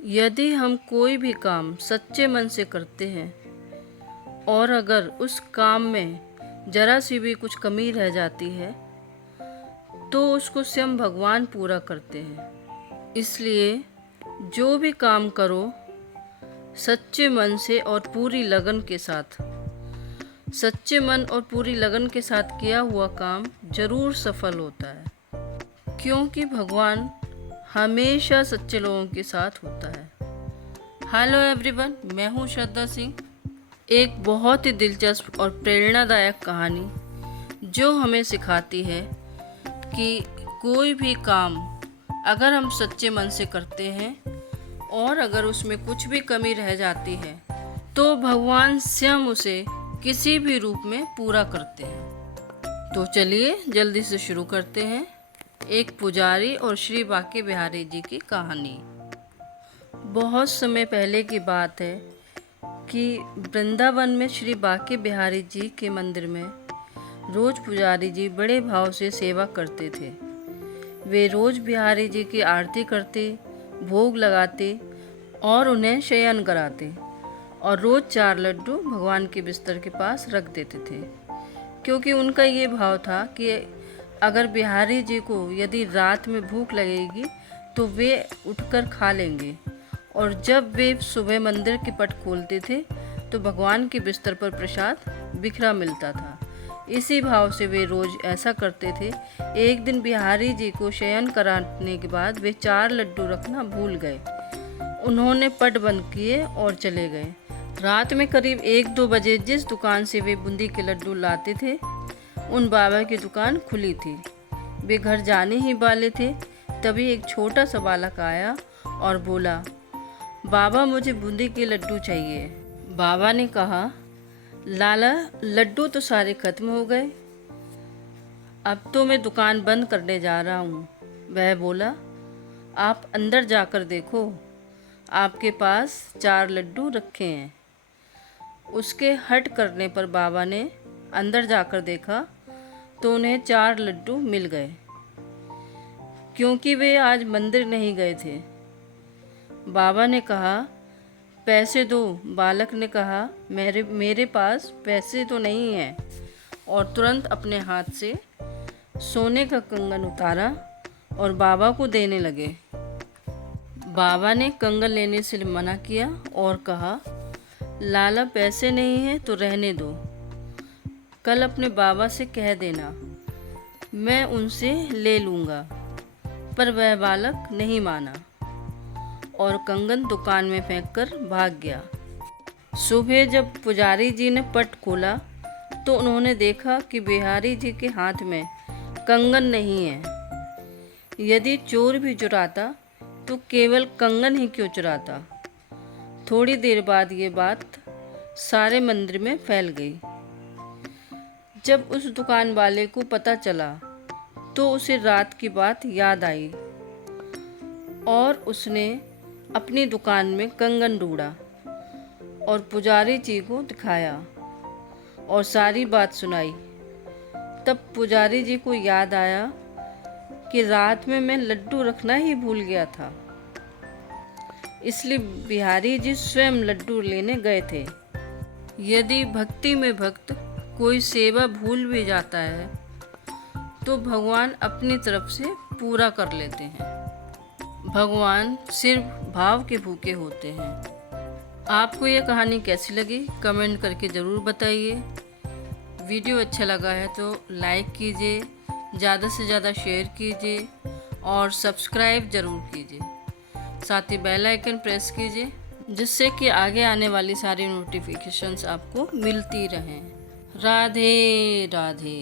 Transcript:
यदि हम कोई भी काम सच्चे मन से करते हैं और अगर उस काम में जरा सी भी कुछ कमी रह जाती है तो उसको स्वयं भगवान पूरा करते हैं। इसलिए जो भी काम करो सच्चे मन से और पूरी लगन के साथ, सच्चे मन और पूरी लगन के साथ किया हुआ काम जरूर सफल होता है, क्योंकि भगवान हमेशा सच्चे लोगों के साथ होता है। हेलो एवरीवन, मैं हूँ श्रद्धा सिंह। एक बहुत ही दिलचस्प और प्रेरणादायक कहानी जो हमें सिखाती है कि कोई भी काम अगर हम सच्चे मन से करते हैं और अगर उसमें कुछ भी कमी रह जाती है तो भगवान स्वयं उसे किसी भी रूप में पूरा करते हैं। तो चलिए जल्दी से शुरू करते हैं। एक पुजारी और श्री बांके बिहारी जी की कहानी। बहुत समय पहले की बात है कि वृंदावन में श्री बांके बिहारी जी के मंदिर में रोज पुजारी जी बड़े भाव से सेवा करते थे। वे रोज बिहारी जी की आरती करते, भोग लगाते और उन्हें शयन कराते और रोज 4 लड्डू भगवान के बिस्तर के पास रख देते थे, क्योंकि उनका ये भाव था कि अगर बिहारी जी को यदि रात में भूख लगेगी तो वे उठकर खा लेंगे। और जब वे सुबह मंदिर के पट खोलते थे तो भगवान के बिस्तर पर प्रसाद बिखरा मिलता था। इसी भाव से वे रोज ऐसा करते थे। एक दिन बिहारी जी को शयन कराने के बाद वे 4 लड्डू रखना भूल गए। उन्होंने पट बंद किए और चले गए। रात में करीब 1-2 बजे जिस दुकान से वे बूंदी के लड्डू लाते थे उन बाबा की दुकान खुली थी। वे घर जाने ही वाले थे, तभी एक छोटा सा बालक आया और बोला, बाबा मुझे बूंदी के लड्डू चाहिए। बाबा ने कहा, लाला लड्डू तो सारे खत्म हो गए, अब तो मैं दुकान बंद करने जा रहा हूँ। वह बोला, आप अंदर जाकर देखो, आपके पास 4 लड्डू रखे हैं। उसके हट करने पर बाबा ने अंदर जाकर देखा तो उन्हें 4 लड्डू मिल गए, क्योंकि वे आज मंदिर नहीं गए थे। बाबा ने कहा, पैसे दो। बालक ने कहा, मेरे पास पैसे तो नहीं हैं, और तुरंत अपने हाथ से सोने का कंगन उतारा और बाबा को देने लगे। बाबा ने कंगन लेने से मना किया और कहा, लाला पैसे नहीं हैं तो रहने दो, कल अपने बाबा से कह देना, मैं उनसे ले लूँगा। पर वह बालक नहीं माना और कंगन दुकान में फेंककर भाग गया। सुबह जब पुजारी जी ने पट खोला तो उन्होंने देखा कि बिहारी जी के हाथ में कंगन नहीं है। यदि चोर भी चुराता तो केवल कंगन ही क्यों चुराता। थोड़ी देर बाद ये बात सारे मंदिर में फैल गई। जब उस दुकान वाले को पता चला तो उसे रात की बात याद आई और उसने अपनी दुकान में कंगन ढूंढा और पुजारी जी को दिखाया और सारी बात सुनाई। तब पुजारी जी को याद आया कि रात में मैं लड्डू रखना ही भूल गया था, इसलिए बिहारी जी स्वयं लड्डू लेने गए थे। यदि भक्ति में भक्त कोई सेवा भूल भी जाता है तो भगवान अपनी तरफ से पूरा कर लेते हैं। भगवान सिर्फ भाव के भूखे होते हैं। आपको ये कहानी कैसी लगी कमेंट करके ज़रूर बताइए। वीडियो अच्छा लगा है तो लाइक कीजिए, ज़्यादा से ज़्यादा शेयर कीजिए और सब्सक्राइब ज़रूर कीजिए। साथ ही बेल आइकन प्रेस कीजिए, जिससे कि आगे आने वाली सारी नोटिफिकेशंस आपको मिलती रहें। राधे राधे।